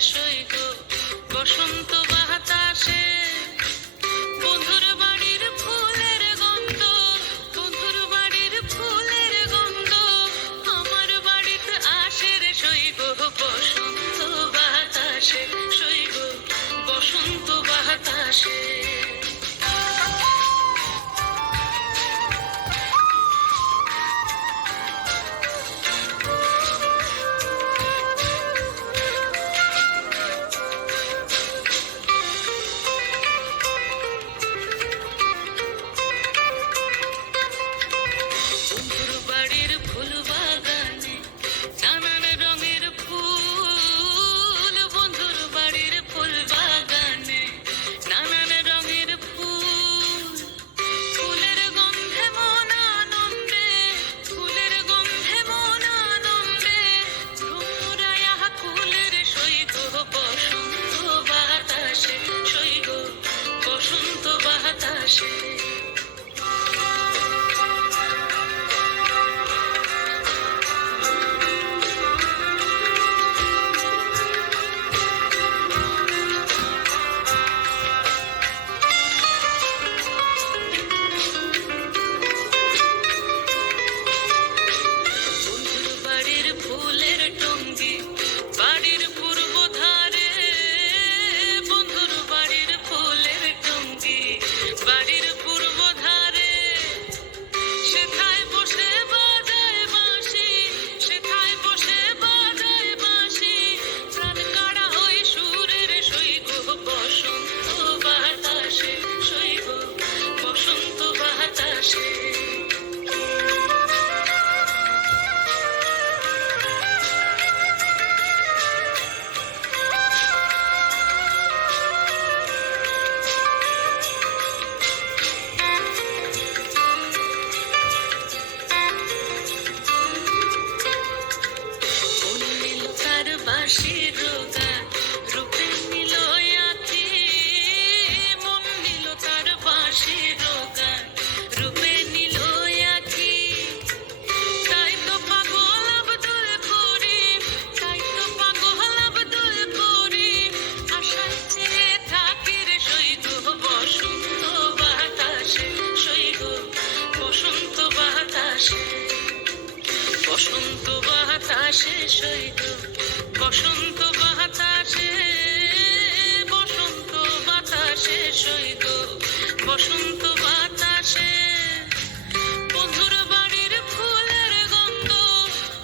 সই গো বসন্ত বাতাসে। বন্ধুর বাড়ির ফুলের গন্ধ, বন্ধুর বাড়ির ফুলের গন্ধ আমার বাড়িতে আসে রে সই গো বসন্ত বাতাসে, সই গো বসন্ত বাতাসে। বসন্ত বাতাসে সই গো বসন্ত বাতাসে, বসন্ত বাতাসে সই গো বসন্ত বাতাসে। বন্ধুর বাড়ির ফুলের গন্ধ,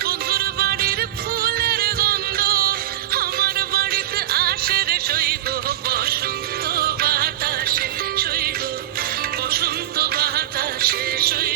বন্ধুর বাড়ির ফুলের গন্ধ আমার বাড়িতে আসে রে সই গো বসন্ত বাতাসে, সই গো বসন্ত বাতাসে সই